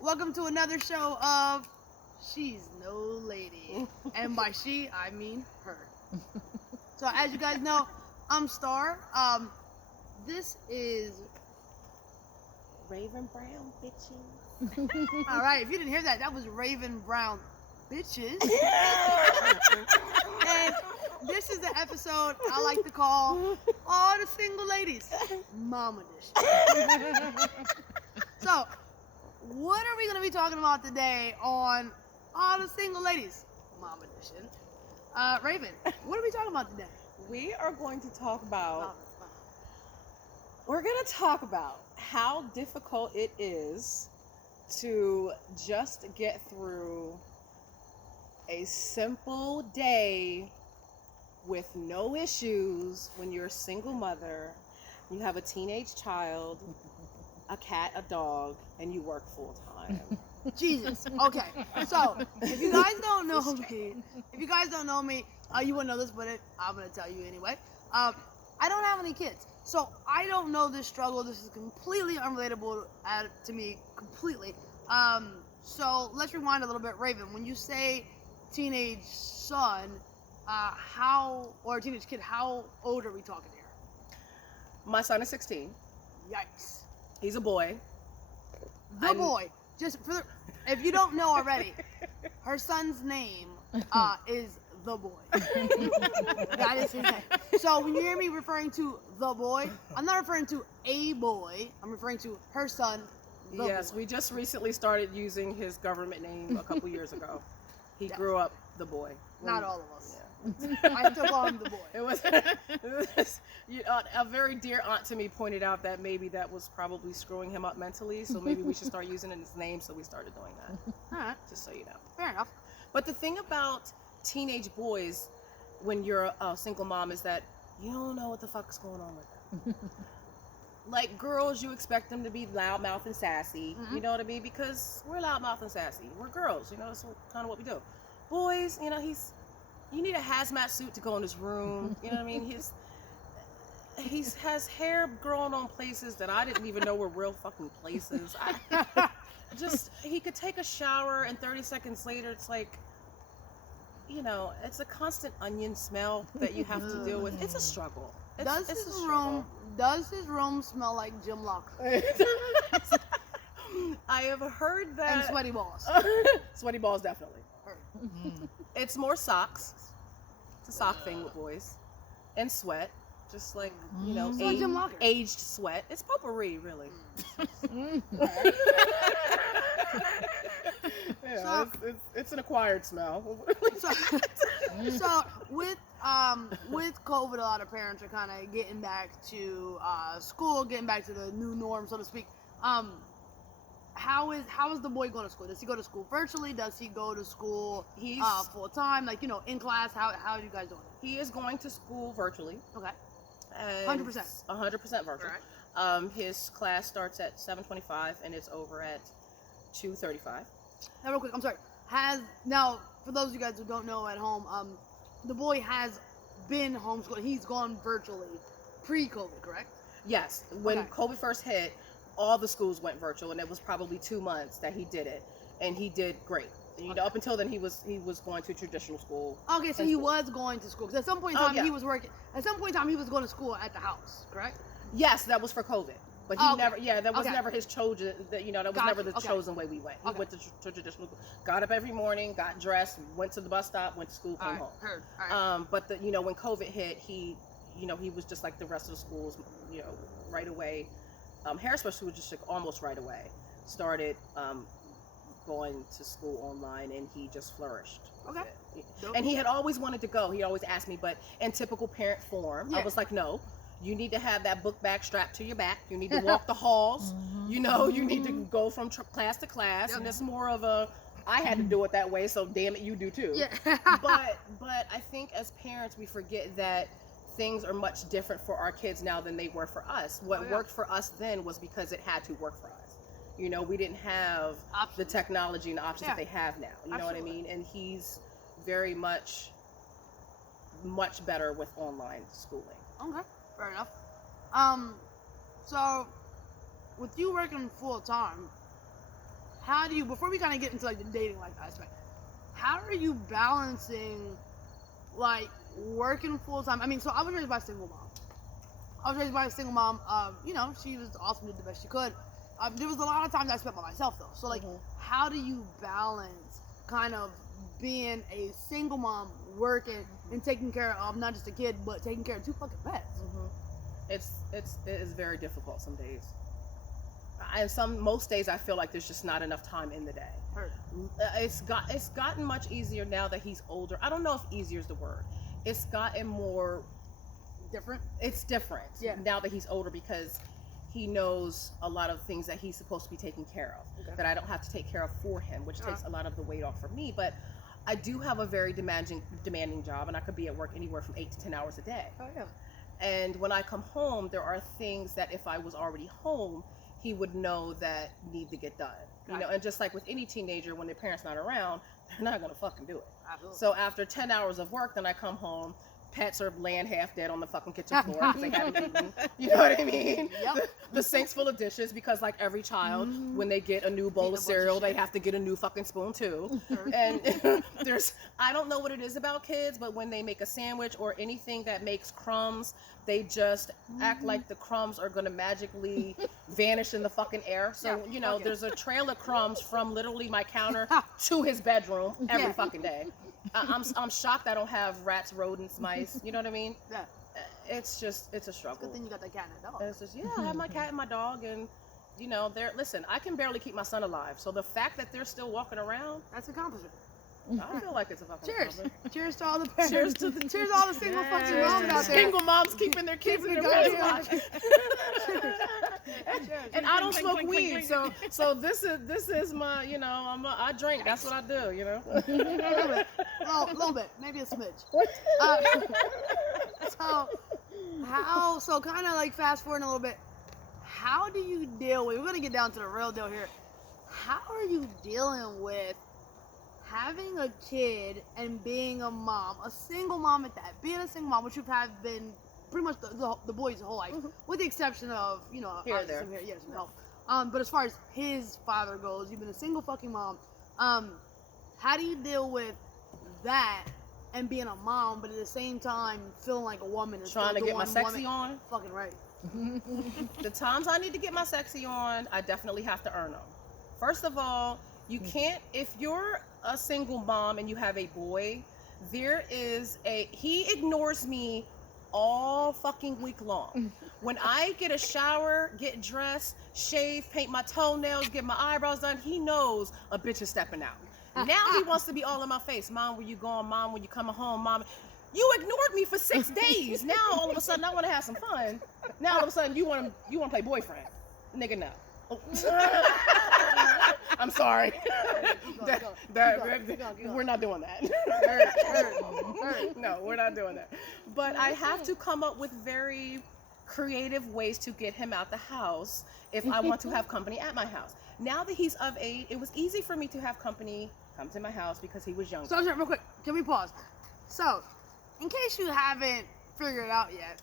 Welcome to another show of She's No Lady. And by she, I mean her. So as you guys know, I'm Star. This is Raven Brown, bitches. alright, if you didn't hear that, that was Raven Brown Bitches. And this is the episode I like to call All the Single Ladies Mama Edition. So, what are we going to be talking about today on All the Single Ladies Mama Edition? Raven, what are we talking about today? We are going to talk about. We're going to talk about how difficult it is to just get through a simple day with no issues when you're a single mother, you have a teenage child, a cat, a dog, and you work full time. Jesus. Okay. So, if you guys don't know me, you wouldn't know this, but I'm gonna tell you anyway. I don't have any kids, so I don't know this struggle. This is completely unrelatable to me, completely. So let's rewind a little bit, Raven. When you say teenage son, or teenage kid, how old are we talking here? My son is 16. Yikes. He's a boy. The boy. Just if you don't know already, her son's name is the boy. That is his name. So when you hear me referring to the boy, I'm not referring to a boy. I'm referring to her son. Yes, boy. we just recently started using his government name a couple years ago. He Yes. grew up the boy. Not all of us. Yeah. I still call him the boy. It was a very dear aunt to me pointed out that maybe that was probably screwing him up mentally, so maybe we should start using his name, so we started doing that. All right. Just so you know. Fair enough. But the thing about teenage boys when you're a single mom is that you don't know what the fuck's going on with them. Like girls, you expect them to be loudmouth and sassy, you know what I mean? Because we're loudmouth and sassy. We're girls, you know, that's kind of what we do. Boys, you know, you need a hazmat suit to go in his room, you know what I mean? He has hair growing on places that I didn't even know were real fucking places. He could take a shower and 30 seconds later it's like, you know, it's a constant onion smell that you have to deal with. It's a struggle. Does his room smell like gym locker? I have heard that. And sweaty balls. Sweaty balls, definitely. Heard. It's more socks. It's a sock thing with boys. And sweat. Just like, you know, So gym locker. aged sweat. It's potpourri, really. Yeah, it's an acquired smell. So with COVID, a lot of parents are kind of getting back to school, getting back to the new norm, so to speak. How is the boy going to school? Does he go to school virtually? Does he go to school full time? Like, you know, in class? How are you guys doing it? He is going to school virtually. Okay. 100%. 100% virtual. All right. His class starts at 7:25 and it's over at 2:35. Now, real quick, I'm sorry. Now, for those of you guys who don't know at home, the boy has been homeschooled. He's gone virtually pre-COVID, correct? Yes. When Okay. COVID first hit, all the schools went virtual, and it was probably 2 months that he did it, and he did great. You know, up until then, he was going to traditional school. Okay, so he was going to school. Because at some point in time, he was working. At some point in time, he was going to school at the house, correct? Yes, that was for COVID. But he Okay. never, that was Okay. never his chosen, that was Gotcha. never the Okay. chosen way we went. He went to traditional, got up every morning, got dressed, went to the bus stop, went to school, came home. Heard. All right. But when COVID hit, he was just like the rest of the schools, right away. Harrisburg School was just like almost right away started going to school online, and he just flourished. Okay. And he had always wanted to go. He always asked me, but in typical parent form, I was like, no. You need to have that book bag strapped to your back. You need to walk the halls. You need to go from class to class. Yep. And it's more of I had to do it that way, so damn it, you do too. Yeah. but I think as parents, we forget that things are much different for our kids now than they were for us. What worked for us then was because it had to work for us. We didn't have the technology and the options that they have now. You know what I mean? And he's very much better with online schooling. Okay. Fair enough. So with you working full time, how do you, before we kind of get into like the dating like aspect, how are you balancing like working full time? I mean, so I was raised by a single mom. You know, she was awesome, did the best she could. There was a lot of times I spent by myself though. So like, how do you balance kind of being a single mom, working and taking care of not just a kid, but taking care of 2 fucking pets? It is very difficult some days. Most days I feel like there's just not enough time in the day. Heard. It's gotten much easier now that he's older. I don't know if easier is the word. It's gotten more Different. It's different now that he's older because he knows a lot of things that he's supposed to be taking care of that I don't have to take care of for him, which takes a lot of the weight off for me. But I do have a very demanding job, and I could be at work anywhere from 8 to 10 hours a day. Oh yeah. And when I come home, there are things that if I was already home, he would know that need to get done. You know, and just like with any teenager, when their parents not around, they're not gonna fucking do it. Absolutely. So after 10 hours of work, then I come home, pets are laying half dead on the fucking kitchen floor because they haven't eaten. You know what I mean? Yep. The sink's full of dishes because like every child, when they get a new bowl of cereal, they have to get a new fucking spoon too. And I don't know what it is about kids, but when they make a sandwich or anything that makes crumbs, they just act like the crumbs are gonna magically vanish in the fucking air. So, you know, there's a trail of crumbs from literally my counter to his bedroom every fucking day. I'm shocked I don't have rats, rodents, mice. You know what I mean? Yeah. It's a struggle. Good thing you got that cat and that dog. It's just, I have my cat and my dog, and you know, listen, I can barely keep my son alive. So the fact that they're still walking around, that's an accomplishment. I feel like it's a fucking Cheers. accomplishment. Cheers to all the parents. Cheers to all the single fucking moms out there. Single moms keeping their kids in their parents' watch. And I don't smoke weed, so this is my, you know, I drink. That's what I do, you know. A little bit, maybe a smidge. So kind of like fast forward a little bit. How do you deal with? We're gonna get down to the real deal here. How are you dealing with having a kid and being a mom, a single mom at that, being a single mom, which you've had been pretty much the boy's whole life, with the exception of, you know, here and there. Some help. But as far as his father goes, you've been a single fucking mom. How do you deal with that and being a mom, but at the same time feeling like a woman and trying to get my sexy on? Fucking right. The times I need to get my sexy on, I definitely have to earn them. First of all, you can't, if you're a single mom and you have a boy, he ignores me all fucking week long. When I get a shower, get dressed, shave, paint my toenails, get my eyebrows done, he knows a bitch is stepping out. Now he wants to be all in my face. Mom, where you going? Mom, when you coming home? Mom, you ignored me for 6 days. Now all of a sudden I want to have some fun. Now all of a sudden you want to play boyfriend. Nigga, no. Oh. I'm sorry. We're not doing that. No, we're not doing that. But I have to come up with very creative ways to get him out the house if I want to have company at my house. Now that he's of age, it was easy for me to have company come to my house because he was younger. So, real quick, can we pause? So, in case you haven't figured it out yet,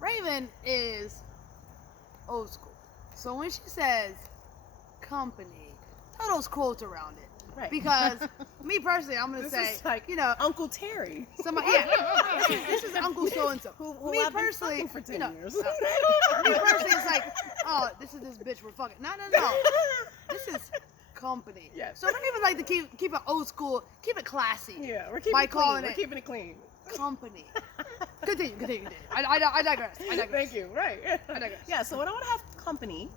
Raven is old school. So when she says company, throw those quotes around it. Right. Because me personally, I'm gonna say, like, you know, Uncle Terry. Somebody, this is Uncle so and so. Who me I've personally, been for 10 years. Me personally, it's like, oh, this is this bitch we're fucking. No. This is company. Yes. So I even like to keep it old school, keep it classy. Yeah, we're keeping by it clean. calling We're it keeping it clean. Company. Continue. I digress. Thank you. Right. I digress. Yeah. So when I want to have company,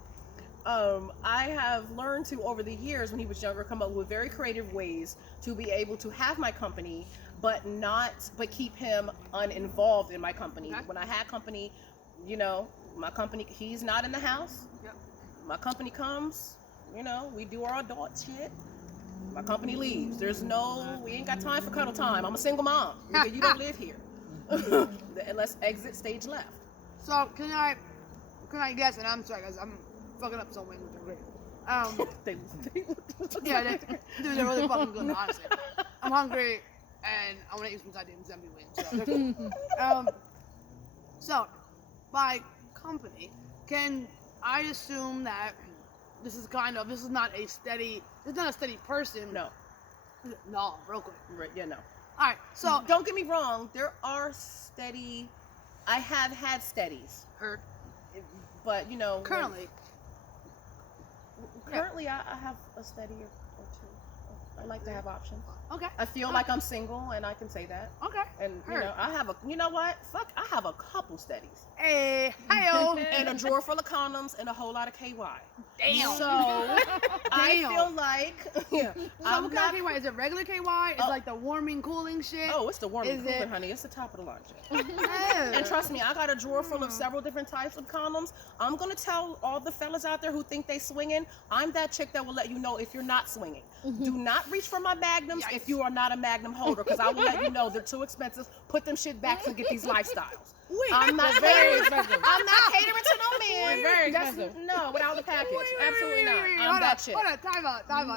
I have learned to, over the years when he was younger, come up with very creative ways to be able to have my company, but keep him uninvolved in my company. Okay. When I had company, you know, my company, he's not in the house. Yep. My company comes, you know, we do our adult shit. My company leaves. We ain't got time for cuddle time. I'm a single mom. Nigga, you don't live here. Let's exit stage left. So can I guess? And I'm sorry, guys, I'm fucking up so many great. They're really fucking good. Honestly, I'm hungry and I want to eat some goddamn zombie wings. So by company, can I assume that this is not a steady person. No. No, real quick. Right, yeah, no. All right, so Don't get me wrong. There are steady. I have had steadies, heard but you know. currently. Currently, I have a steady or two. I like to have options. Okay. I feel like I'm single, and I can say that. Okay. And you Heard. know, I have a. You know what? Fuck, I have a couple steadies. Hey, hi-yo. And a drawer full of condoms and a whole lot of KY. Damn. So I Damn. feel like yeah. So I'm what not. kind of KY? Is it regular KY? Is it like the warming, cooling shit? Oh, it's the warm Is and cooling, it- honey. It's the top of the line. Yeah. And trust me, I got a drawer full of several different types of condoms. I'm gonna tell all the fellas out there who think they swinging, I'm that chick that will let you know if you're not swinging. Do not reach for my magnums Yikes. if you are not a magnum holder, because I will let you know they're too expensive. Put them shit back to get these lifestyles. Wait. I'm not Very catering. expensive. I'm not catering to no man. Very That's- expensive. No, without the package. Absolutely not. I'm Hold that on, chick. Hold on, time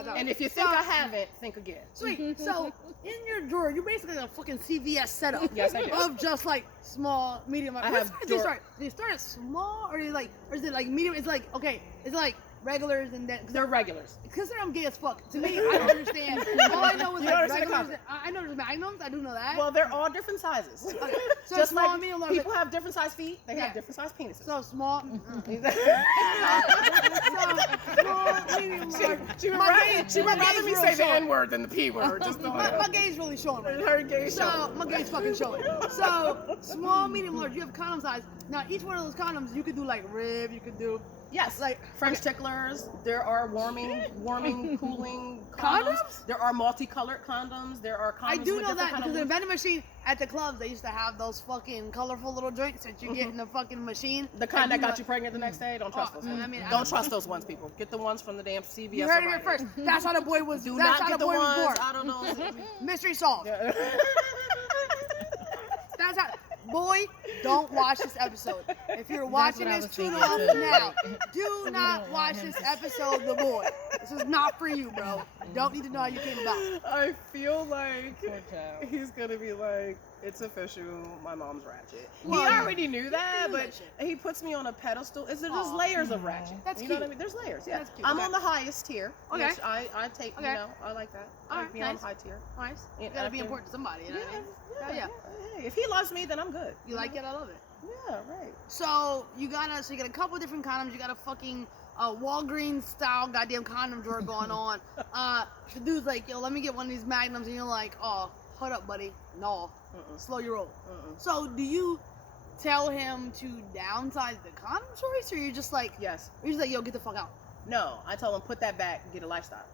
out. And if you think So- I haven't, think again. Sweet. So in your drawer, you basically have a fucking CVS setup. Yes, I do. Of just like small, medium. I What have size do you drawer- start? Do you start at small, or is it like medium? It's like okay. It's like regulars and then. They're regulars. Consider I'm gay as fuck. To me, I don't understand. All I know is You like don't understand the regulars. concept. I know there's magnums. I do know that. Well, they're all different sizes. Okay. So Just small, like medium, large. people have different size feet, they Yeah. have different size penises. So small. Medium, large. She would My rather, gauge- she my would rather gauge me real say the short. N-word than the P-word. Just My game's really showing right now. her gay So my game's fucking showing. So small, medium, large. You have condom size. Now each one of those condoms, you could do like rib. You could do Yes, like French ticklers. There are warming, cooling condoms. Condoms? There are multicolored condoms. There are condoms I do with know different that kind because of in the vending machine at the clubs, they used to have those fucking colorful little joints that you get in the fucking machine. the kind that Like, got you pregnant the next day. Don't trust Oh, those. I mean, I Don't don't- trust those ones, people. Get the ones from the damn CVS. You heard it or here Rite first. Aid. That's how the boy was. Do That's not how get the the boy was ones born. out of those. Mystery solved. Yeah. That's how. Boy, don't watch this episode. If you're watching what I this, was tune thinking, off too. now. Like, Do we not don't watch want him this to- episode, The Boy. This is not for you, bro. Don't need to know how you came about. I feel like Poor child. he's gonna be like, it's official, my mom's ratchet. Well, he already knew that, knew but that shit. he puts me on a pedestal. There's Aw. layers of ratchet. That's you know what I cute. mean? There's layers, yeah. That's cute. I'm Okay. on the highest tier. Okay. Which I take, Okay. you know, I like that. I Alright, like being on nice. high tier. Nice. Yeah, You gotta be after- important to somebody. You know what I mean? Yeah, Yeah. Hey, if he loves me, then I'm good. You like it? I love it. Yeah, right. So you got a couple different condoms. You got a fucking Walgreens style goddamn condom drawer going on. The dude's like, yo, let me get one of these magnums, and you're like, oh, hold up, buddy. No, Mm-mm. slow your roll. Mm-mm. So do you tell him to downsize the condom choice, or you're just like, Yes. yo, get the fuck out? No, I told him put that back, get a lifestyle.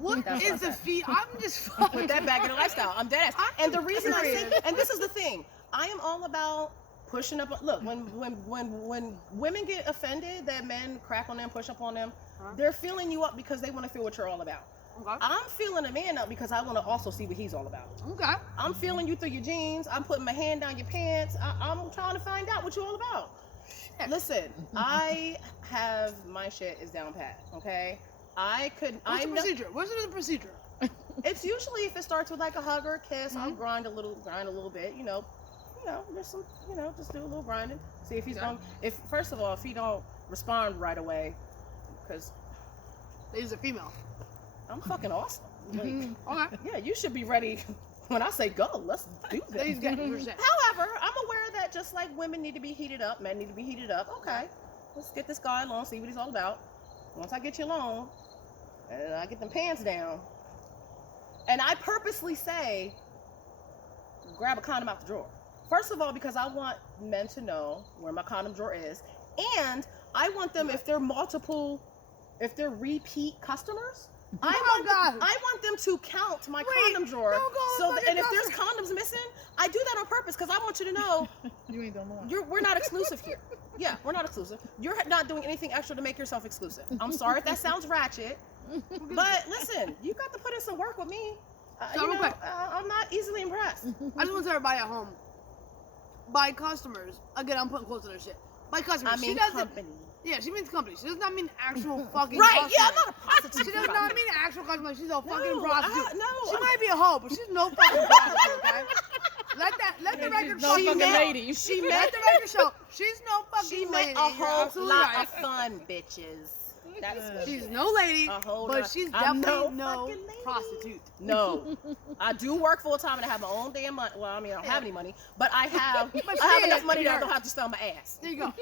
What That's is what I the said. fee? I'm just fucking. Put that back in a lifestyle. I'm dead ass. I'm And the reason I say, curious. and this is the thing, I am all about pushing up. Look, when women get offended that men crap on them, push up on them, Huh? they're feeling you up because they want to feel what you're all about. Okay. I'm feeling a man up because I want to also see what he's all about. Okay. I'm feeling you through your jeans. I'm putting my hand down your pants. I'm trying to find out what you're all about. Shit. Listen, I have my shit is down pat. Okay, I could. What's I the know. procedure? What's the procedure? It's usually if it starts with like a hug or a kiss, I'll Mhm. grind a little bit. You know, there's some, just do a little grinding. See if he's Okay. going. If first of all, if he don't respond right away, because They use a female. I'm fucking awesome. Like, Okay. yeah, you should be ready when I say go. Let's do They use this. get 100%. However, I'm aware that just like women need to be heated up, men need to be heated up. Okay, let's get this guy along, see what he's all about. Once I get you along, and I get them pants down, and I purposely say, grab a condom out the drawer. First of all, because I want men to know where my condom drawer is, and I want them, if they're repeat customers, Oh my God. I want them to count my Wait, condom drawer. don't go So fucking and if there's customer. condoms missing, I do that on purpose because I want you to know You ain't the only one. we're not exclusive here. Yeah, we're not exclusive. You're not doing anything extra to make yourself exclusive. I'm sorry if that sounds ratchet, but listen, you got to put in some work with me. So real quick. I'm not easily impressed. I just want to tell everybody at home. By customers, again, I'm putting close to their shit. By customers, I mean she doesn't. company. Yeah, she means company. She does not mean actual fucking. Right? Customer. Yeah, I'm not a prostitute. She does not mean actual customer. She's a fucking No, prostitute. no, She I'm- might be a hoe, but she's no fucking prostitute. Okay. Let the record She's no show. fucking lady. She Let meant the record show. She's no fucking she lady. meant a You're whole absolutely lot right. of fun, bitches. She's no lady, but she's definitely no prostitute. No, I do work full time and I have my own damn money. Well, I mean, I don't have any money, but I have enough money that I don't have to sell my ass. There you go.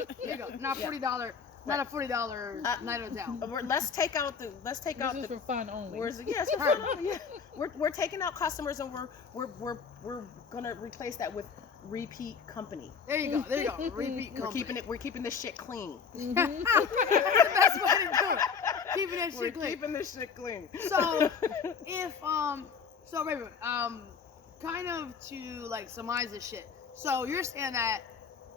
Not $40. Not a $40 night on town. Let's take out the. This is for fun only. Yes, for fun only. Yeah. We're taking out customers and we're gonna replace that with repeat company. There you go. Repeat company. We're keeping this shit clean. That's the best way to do it. Keeping this shit clean. So if so wait, kind of to like surmise this shit. So you're saying that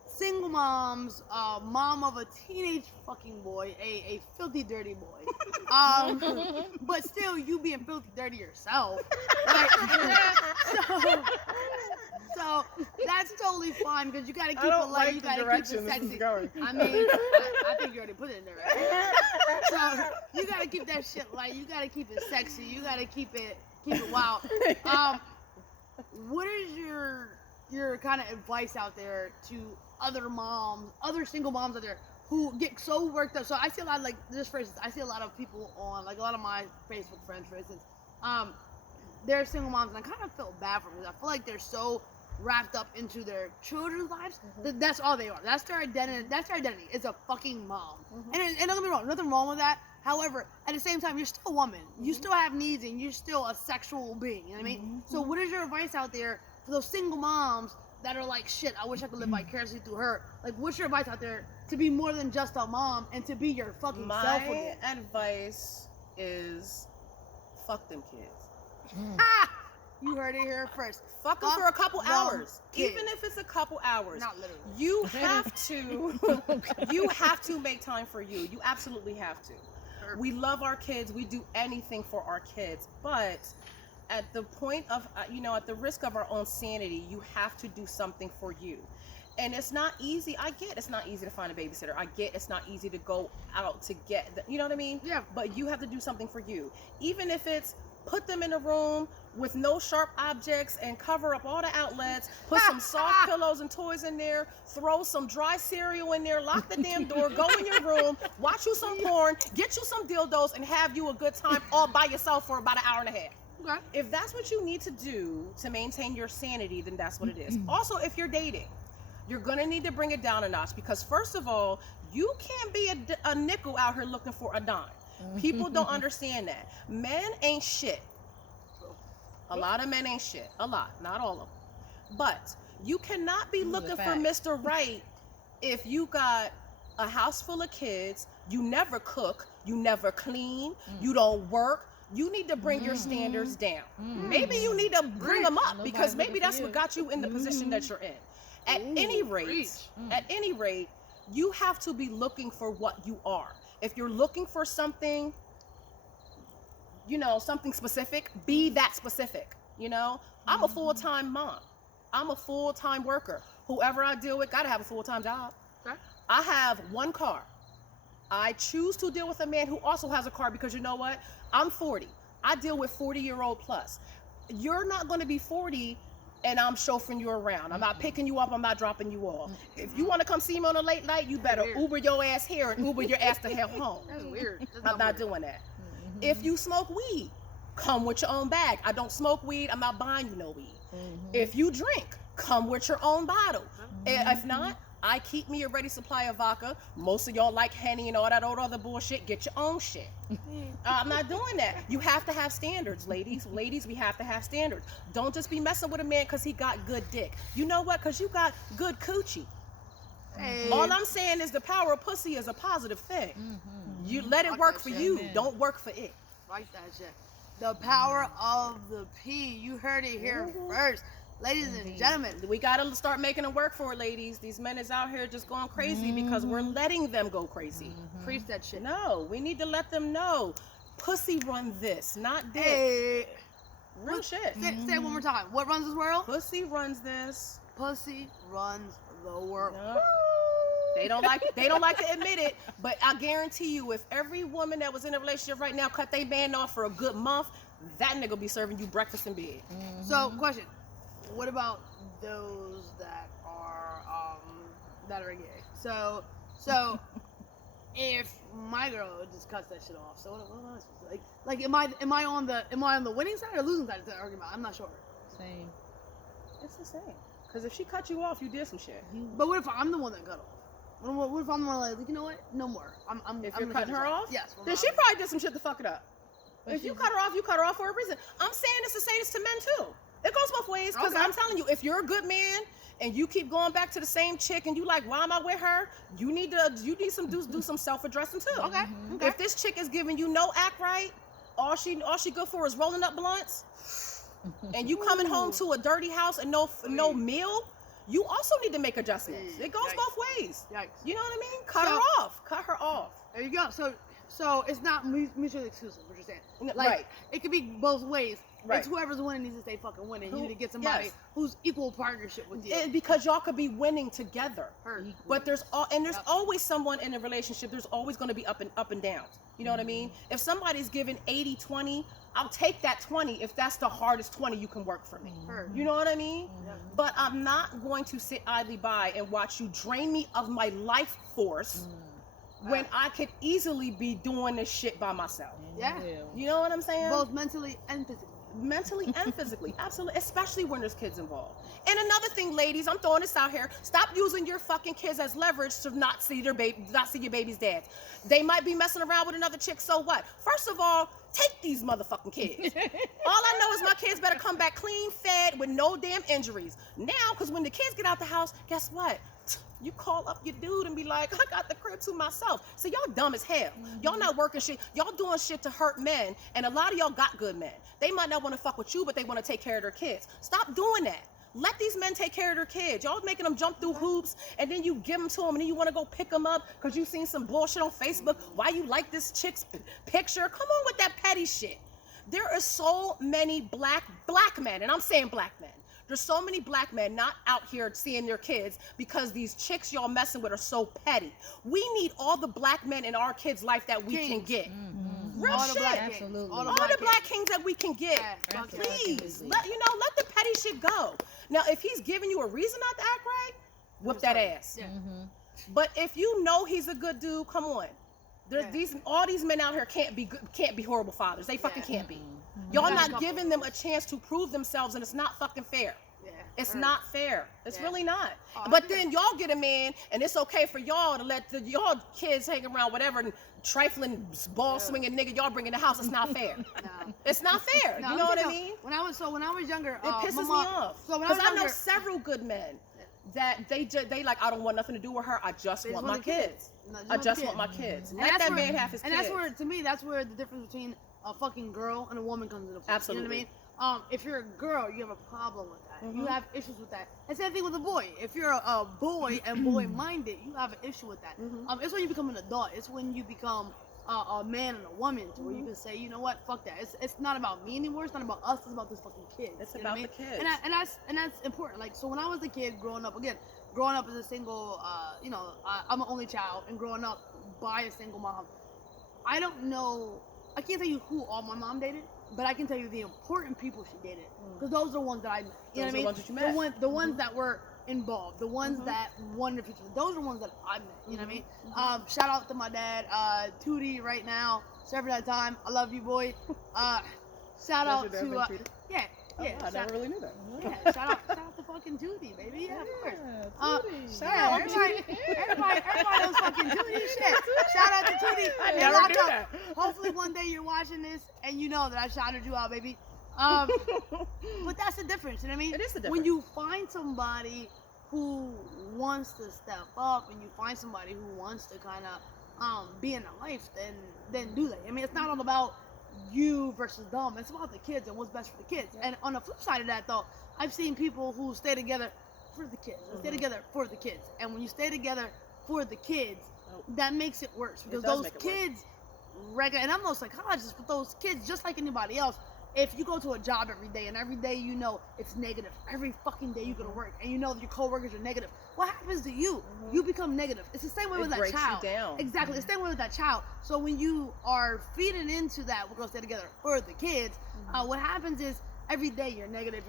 single moms, mom of a teenage fucking boy, a filthy dirty boy, but still you being filthy dirty yourself, right? So that's totally fine because you gotta keep it light, you gotta keep it sexy. I mean, I think you already put it in there, right? So you gotta keep that shit light, you gotta keep it sexy, you gotta keep it wild. What is your kind of advice out there to other moms, other single moms out there who get so worked up? So I see a lot of, like, just for instance, I see a lot of people on, like, a lot of my Facebook friends, for instance, they're single moms, and I kind of feel bad for them. I feel like they're so wrapped up into their children's lives that that's all they are. That's their identity. It's a fucking mom. And don't get me wrong, nothing wrong with that. However, at the same time, you're still a woman. You still have needs, and you're still a sexual being. You know what I mean? So what is your advice out there for those single moms that are like, shit, I wish I could live vicariously through her? Like, what's your advice out there to be more than just a mom and to be your fucking self again? My advice is, fuck them kids. You heard it here first. Fuck them for a couple hours. Even if it's a couple hours. Not literally. You have to, you have to make time for you. You absolutely have to. We love our kids. We do anything for our kids. But at the point of, at the risk of our own sanity, you have to do something for you. And it's not easy. I get it's not easy to find a babysitter. I get it's not easy to go out to get, you know what I mean? Yeah. But you have to do something for you. Even if it's put them in a room with no sharp objects and cover up all the outlets, put some soft pillows and toys in there, throw some dry cereal in there, lock the damn door, go in your room, watch you some porn, get you some dildos, and have you a good time all by yourself for about an hour and a half. Okay. If that's what you need to do to maintain your sanity, then that's what it is. Also, if you're dating, you're gonna need to bring it down a notch, because first of all, you can't be a nickel out here looking for a dime. People don't understand that. Men ain't shit. A lot of men ain't shit. A lot, not all of them. But you cannot be looking for Mr. Right if you got a house full of kids, you never cook, you never clean, you don't work. You need to bring your standards down. Maybe you need to bring them up, because maybe that's what got you in the position that you're in. At any rate, you have to be looking for what you are. If you're looking for something, something specific, be that specific. I'm a full-time mom. I'm a full-time worker. Whoever I deal with gotta have a full-time job. Okay. I have one car. I choose to deal with a man who also has a car, because you know what? I'm 40. I deal with 40-year-old plus. You're not going to be 40 and I'm chauffeuring you around. I'm not picking you up. I'm not dropping you off. If you want to come see me on a late night, you better Uber your ass here and Uber your ass to hell home. That's weird. I'm not doing that. If you smoke weed, come with your own bag. I don't smoke weed. I'm not buying you no weed. If you drink, come with your own bottle. If not, I keep me a ready supply of vodka. Most of y'all like Henny and all that old other bullshit. Get your own shit. I'm not doing that. You have to have standards, ladies. Ladies, we have to have standards. Don't just be messing with a man because he got good dick. You know what? Because you got good coochie. Hey. All I'm saying is the power of pussy is a positive thing. You let it work for you. Don't work for it. Like that shit. The power of the P. You heard it here first. Ladies and gentlemen, we gotta start making them work for it, ladies. These men is out here just going crazy because we're letting them go crazy. Preach that shit. No, we need to let them know. Pussy run this, not dick. Hey. Real shit. Say it one more time. What runs this world? Pussy runs this. Pussy runs the world. Yep. They don't like to admit it, but I guarantee you, if every woman that was in a relationship right now cut their man off for a good month, that nigga be serving you breakfast in bed. So, question. What about those that are gay? So if my girl just cuts that shit off. So what am I supposed to like? Am I on the winning side or losing side of the argument? I'm not sure. Same. It's the same. Because if she cut you off, you did some shit. But what if I'm the one that cut off? What if I'm the one like, you know what? No more. If I'm you're cutting her off, yes. then she probably did some shit to fuck it up. But If you cut her off for a reason. I'm saying this to say this to men too. It goes both ways. Because Okay. I'm telling you, if you're a good man and you keep going back to the same chick and you like, why am I with her? You need some do some self-addressing too. Okay. Mhm. Okay. If this chick is giving you no act right, all she good for is rolling up blunts, and you coming home to a dirty house and no meal, you also need to make adjustments. It goes Yikes. both ways. Yikes. You know what I mean? Cut her off. There you go. So it's not mutually exclusive. What you're saying? Like, Right. It could be both ways. Right. It's whoever's winning needs to stay fucking winning. You Who- need to get somebody yes. who's equal partnership with you. Because y'all could be winning together. Heard. But there's Yep. always someone in a relationship. There's always going to be up and downs. You know what I mean? If somebody's giving 80-20, I'll take that 20 if that's the hardest 20 you can work for me. Heard. You know what I mean? Yep. But I'm not going to sit idly by and watch you drain me of my life force when I could easily be doing this shit by myself. Yeah. You know what I'm saying? Both mentally and physically. Mentally and physically, absolutely, especially when there's kids involved. And another thing, ladies, I'm throwing this out here: stop using your fucking kids as leverage to not see your baby's dad. They might be messing around with another chick, so what? First of all, take these motherfucking kids. All I know is my kids better come back clean, fed, with no damn injuries. Now, because when the kids get out the house, guess what? You call up your dude and be like, I got the crib to myself. So y'all dumb as hell. Y'all not working shit. Y'all doing shit to hurt men. And a lot of y'all got good men. They might not want to fuck with you, but they want to take care of their kids. Stop doing that. Let these men take care of their kids. Y'all making them jump through hoops, and then you give them to them, and then you want to go pick them up because you seen some bullshit on Facebook. Why you like this chick's picture? Come on with that petty shit. There are so many black men, and I'm saying black men. There's so many black men not out here seeing their kids because these chicks y'all messing with are so petty. We need all the black men in our kids' life that we can get. Real All the shit. black kings. Absolutely. All All the black kings that we can get. Yeah, fuck it. Please, let the petty shit go. Now, if he's giving you a reason not to act right, whoop that ass. Yeah. But if you know he's a good dude, come on. There's Yeah. all these men out here can't be horrible fathers. They fucking Yeah. can't be. Y'all Yeah. not giving them a chance to prove themselves, and it's not fucking fair. Yeah. It's Heard. not fair. It's Yeah. really not. Oh, I But agree. then y'all get a man, and it's okay for y'all to let y'all kids hang around whatever and trifling ball swinging nigga y'all bring in the house. It's not fair. No. It's not fair. No, You know what I no. mean? When I was younger, It pisses my me mom, off. So when I Because was I know younger, several good men that they like, I don't want nothing to do with her. I just they want want my the kids. No, I the just kids. want my kids. And Let that's that where- man have his And kids. that's where, to me, that's where the difference between a fucking girl and a woman comes into play. Absolutely. You know what I mean? If you're a girl, you have a problem with that. You Mhm. have issues with that. And same thing with a boy. If you're a boy and boy-minded, you have an issue with that. Mhm. It's when you become an adult. It's when you become a man and a woman, to where you can say, you know what, fuck that. It's not about me anymore. It's not about us. It's about this fucking kid. It's You know what about I the mean? kids. And that's important. Like, so when I was a kid growing up as a single, I'm an only child, and growing up by a single mom, I don't know. I can't tell you who all my mom dated, but I can tell you the important people she dated, because those are the ones that I met. You know what I Those are the mean? ones that you met. The ones that were involved, the ones that wanted the future. Those are the ones that I met. You know what I mean? Shout out to my dad, Tootie, right now, serving that time. I love you, boy. Shout out That's your to dad, Tootie? yeah. Oh, I shout, never really knew that. yeah, shout out to fucking Tootie, baby. Yeah, of course. Tootie. Yeah, everybody knows fucking Tootie. Shit. Shout out to Tootie. I They never locked knew up. that. Hopefully one day you're watching this and you know that I shouted you out, baby. But that's the difference, you know what I mean? It is the difference. When you find somebody who wants to step up and you find somebody who wants to kind of be in a life, then do that. I mean, it's not all about you versus them. It's about the kids and what's best for the kids. Yeah. And on the flip side of that, though, I've seen people who stay together for the kids. They stay together for the kids. And when you stay together for the kids, that makes it worse, because does those make it worse. kids and I'm no psychologist, but those kids, just like anybody else, if you go to a job every day and every day you know it's negative, every fucking day you go to work and you know that your coworkers are negative, what happens to you? You become negative. It's the same way It with that breaks you child. down. Exactly, it's the same way with that child. So when you are feeding into that, we're gonna stay together for the kids. What happens is every day you're negative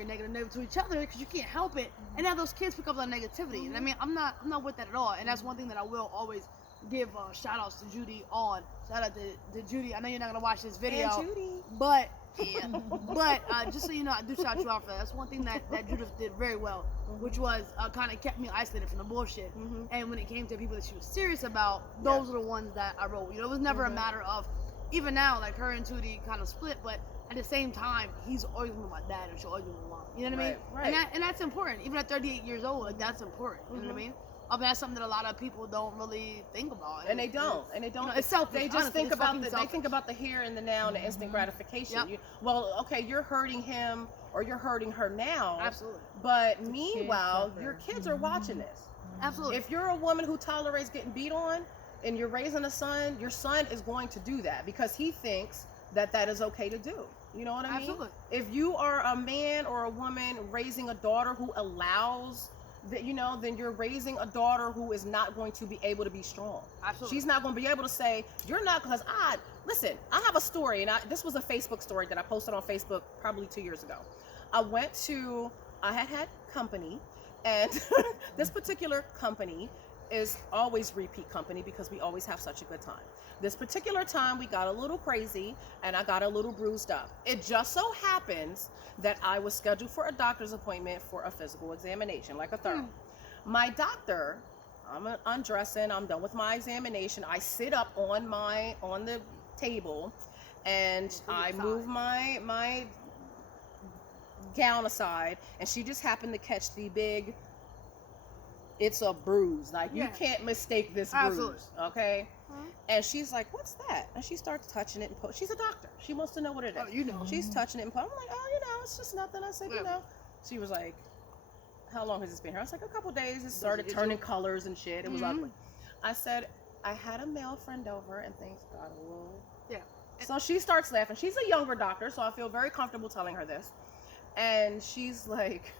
to each other because you can't help it, and now those kids pick up that negativity. And I mean, I'm not with that at all. And that's one thing that I will always give shout outs to Judy on. Shout out to Judy. I know you're not gonna watch this video, And Judy. but yeah, but just so you know, I do shout you out for that. That's one thing that Judith did very well, which was kind of kept me isolated from the bullshit. And when it came to people that she was serious about, those are the ones that I wrote. You know, it was never a matter of, even now, like her and Judy kind of split, but at the same time, he's always with my dad and she'll always be with my mom. You know what I mean? Right. And that's important. Even at 38 years old, like that's important. You know what I mean? That's something that a lot of people don't really think about. And they don't. You know, it's selfish. They just honestly, think it's about fucking they think about the here and the now and the instant gratification. Yep. Well, okay, you're hurting him or you're hurting her now. Absolutely. But meanwhile, your kids are watching this. Absolutely. If you're a woman who tolerates getting beat on and you're raising a son, your son is going to do that because he thinks that that is okay to do. You know what I mean? Absolutely. If you are a man or a woman raising a daughter who allows that, you know, then you're raising a daughter who is not going to be able to be strong. Absolutely. She's not going to be able to say, you're not, because listen, I have a story, and this was a Facebook story that I posted on Facebook probably 2 years ago. I had company, and this particular company is always repeat company because we always have such a good time. This particular time we got a little crazy and I got a little bruised up. It just so happens that I was scheduled for a doctor's appointment for a physical examination, like a thorough. My doctor, I'm undressing, I'm done with my examination. I sit up on the table and I move my gown aside, and she just happened to catch the big, it's a bruise. Like, you can't mistake this bruise, okay? And she's like, what's that? And she starts touching it and she's a doctor. She wants to know what it is. Oh, you know. She's touching it and I'm like, oh, you know, it's just nothing. I said, you know. She was like, how long has this been here? I was like, a couple days. It started turning colors and shit. It was ugly. I said, I had a male friend over and things got a little... Yeah. So she starts laughing. She's a younger doctor, so I feel very comfortable telling her this. And she's like,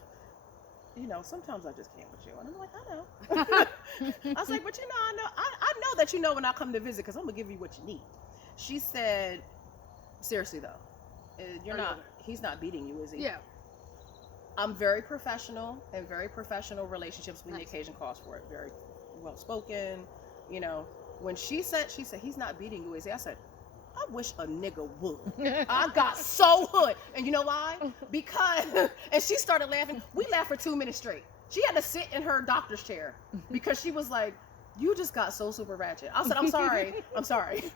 you know, sometimes I just can't with you. And I'm like, I know. I was like, but you know, I know that you know when I come to visit because I'm going to give you what you need. She said, seriously though, he's not beating you, is he? Yeah. I'm very professional and very professional relationships when the occasion calls for it. Very well spoken, you know. When she said, he's not beating you, is he? I said, I wish a nigga would. I got so hood. And you know why? Because, and she started laughing. We laughed for 2 minutes straight. She had to sit in her doctor's chair because she was like, you just got so super ratchet. I said, I'm sorry.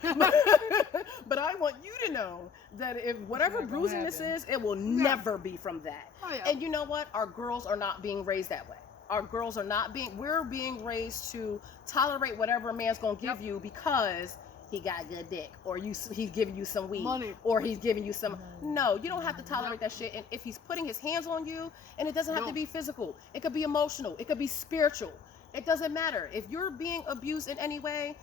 But I want you to know that if whatever bruising this is, it will never be from that. Oh, yeah. And you know what? Our girls are not being raised that way. Our girls are not we're being raised to tolerate whatever a man's going to give you because he got good dick, or he's giving you some weed, money, or he's giving you some. No, you don't have to tolerate that shit. And if he's putting his hands on you, and it doesn't have to be physical, it could be emotional, it could be spiritual. It doesn't matter. If you're being abused in any way,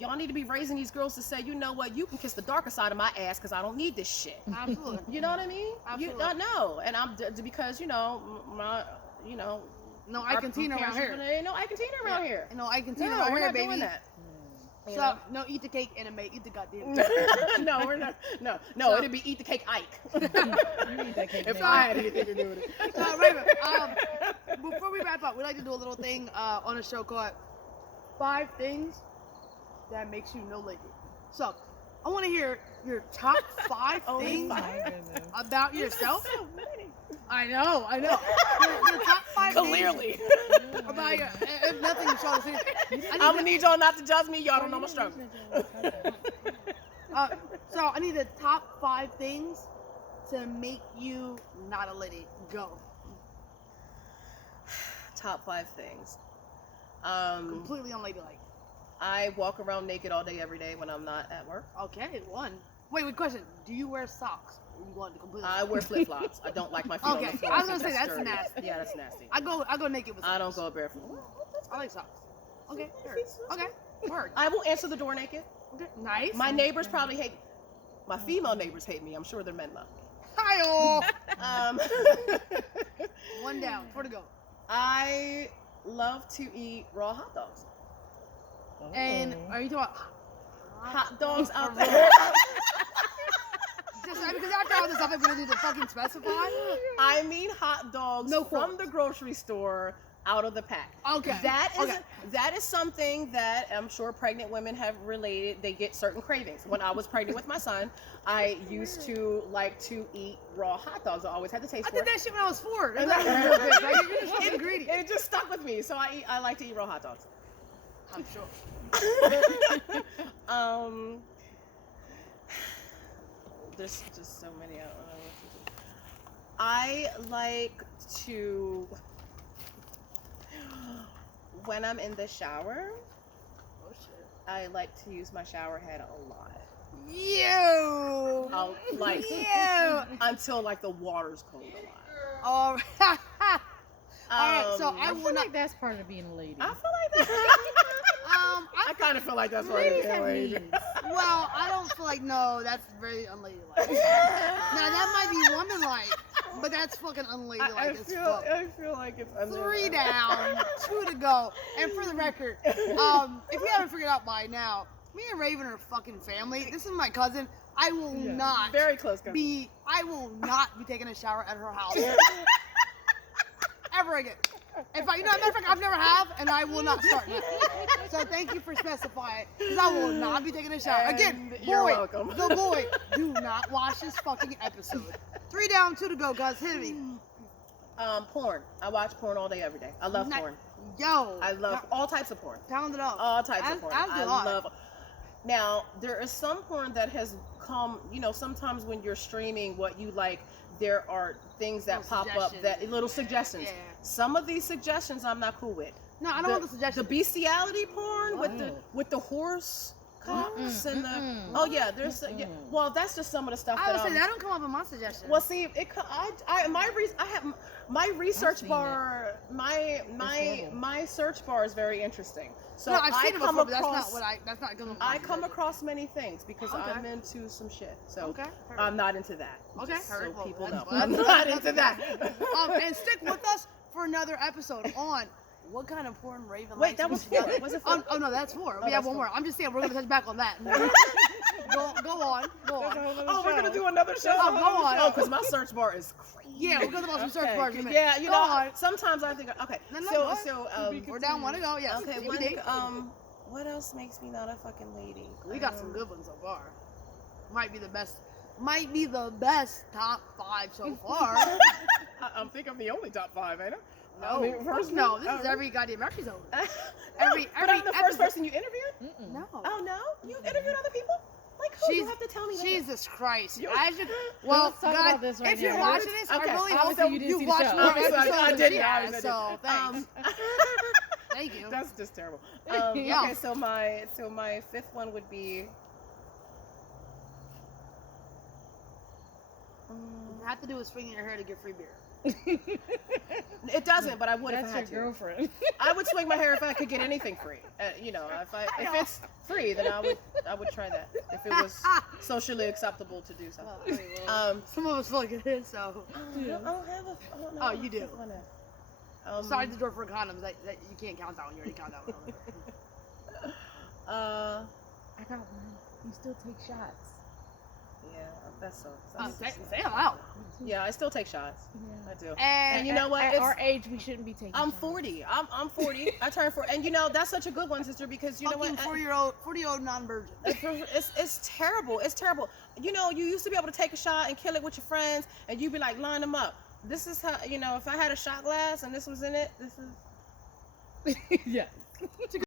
y'all need to be raising these girls to say, you know what, you can kiss the darker side of my ass because I don't need this shit. Absolutely. You know what I mean? Absolutely. You know, and I'm because no Ike and Tina around here. Ain't no Ike and Tina around here. No Ike and Tina No, around we're here, not baby. doing that. So, no, eat the cake, anime, eat the goddamn cake. No, we're not. No, So- it'd be eat the cake Ike. You need that cake. If baby. I had anything to do with it. So, wait a minute. Before we wrap up, we like to do a little thing on the show called 5 Things That Makes You No Lady. So, I want to hear your top 5 things My goodness. about yourself. So many. I know. Your top 5 Clearly. things about your, if nothing to show the I'm gonna need y'all not to judge me. Y'all don't know my struggle. So I need the top 5 things to make you not a lady. Go. Top 5 things. Completely unladylike. I walk around naked all day, every day when I'm not at work. Okay, 1. Wait, question. Do you wear socks? Or you want to completely? I wear flip flops. I don't like my feet on Okay, the floor. I was gonna think say, that's sturdy. nasty. Yeah, that's nasty. I go naked with socks. I don't go barefoot. I like socks. Okay, sure. Okay, work. I will answer the door naked. Okay, nice. My neighbors probably hate. My female neighbors hate me. I'm sure their men love me. Hi-oh. Um, 1 down. 4 to go. I love to eat raw hot dogs. And are you talking about Hot dogs out or there. Just because after all this stuff, we need to fucking specify. I mean hot dogs No from quotes. the grocery store out of the pack. Okay. That is something that I'm sure pregnant women have related. They get certain cravings. When I was pregnant with my son, I used to like to eat raw hot dogs. I always had the taste I for did it. that shit when I was 4. It's like, you're just fucking greedy. It just stuck with me, so I like to eat raw hot dogs. I'm sure. There's just so many. I don't know what to do. I like to, when I'm in the shower, Oh shit. I like to use my shower head a lot. You. I'll like You. until like the water's cold a lot. All right. All right. So I I will feel not. like that's part of being a lady. I feel like that. I I kind of feel like that's what Ladies it have is. needs. well, I don't feel like no. That's very unladylike. Now that might be woman-like, but that's fucking unladylike as fuck. I feel like it's under 3 down, 2 to go. And for the record, if you haven't figured out by now, me and Raven are fucking family. This is my cousin. I will Yeah. not very close. Cousin. I will not be taking a shower at her house ever again. In fact, matter of fact, I've never have, and I will not start now. So thank you for specifying, because I will not be taking a shower again. And you're Boy, welcome. the boy, do not watch this fucking episode. 3 down, 2 to go, guys. Hit me. Porn. I watch porn all day, every day. I love porn. Yo, I love all types of porn. pound it up. All types of porn. As do I I. love. Now there is some porn that has come. Sometimes when you're streaming, what you like, there are things that Little pop up suggestions. that little suggestions. Yeah. Some of these suggestions I'm not cool with. No, I don't want the suggestion. The bestiality porn with Oh. the horse cocks and the. mm-mm. Oh yeah, there's. Yeah, Mm-mm. well, that's just some of the stuff I would that say I'm. that don't come up in my suggestion. Well, see, I have my research seen bar. My horrible. search bar is very interesting. So no, I've seen it come before, but across, that's not going. I come across many things because Okay. I'm into some shit. So Okay. I'm not into that. Okay. Just Alright, so well, people that's- know, I'm that's- not that's into that. And stick with us for another episode on what kind of porn Raven likes. Wait, that to was watch. 4. Was it 4? Oh no, that's 4. Oh, We have that's one 4. more. I'm just saying we're gonna touch back on that. go on. Oh, we're gonna do another show. Oh, go on. Oh, because my search bar is crazy. Yeah, we're gonna about some search Okay. bars in a minute. Yeah, Go on. sometimes I think okay. No, go on. So We're down 1 to go. Yes. okay, TBD. what else makes me not a fucking lady? We got some good ones so far. Might be the best. Might be the best top 5 so far. I'm think I'm the only top 5, ain't I? No, no. This is every goddamn episode. But I'm the first person you interviewed? Mm-mm. No. Oh no, you interviewed other people? Like who? You She's- have to tell me. that. Jesus Christ. You- I should, well, Let's talk God, about this right if you're now. watching this, Okay. I really Obviously hope you didn't you've see the watched show. more Obviously, I episodes than didn't. she I has, didn't. so thanks. Thank you. That's just terrible. Yeah. Okay, so my 5th one would be. You have to do is swinging your hair to get free beer. It doesn't, but I would That's if I had your to. girlfriend. I would swing my hair if I could get anything free. If it's free, then I would try that. If it was socially acceptable to do so. Some of us feel like it is, so. I don't have a. I don't know Oh, what you the do. fifth one is. Besides the door for condoms, that you can't count that one. You already count that one. I got one. You still take shots. Yeah, that's so. Say it out. Yeah, I still take shots. Yeah. I do. And you know what? At It's- our age, we shouldn't be taking. I'm shots. 40. I'm 40. I turned 40, and that's such a good one, sister, because you know what? fucking 40-year-old non-virgin. It's terrible. It's terrible. You used to be able to take a shot and kill it with your friends, and you'd be like, line them up. This is how, if I had a shot glass and this was in it, this is. Yeah.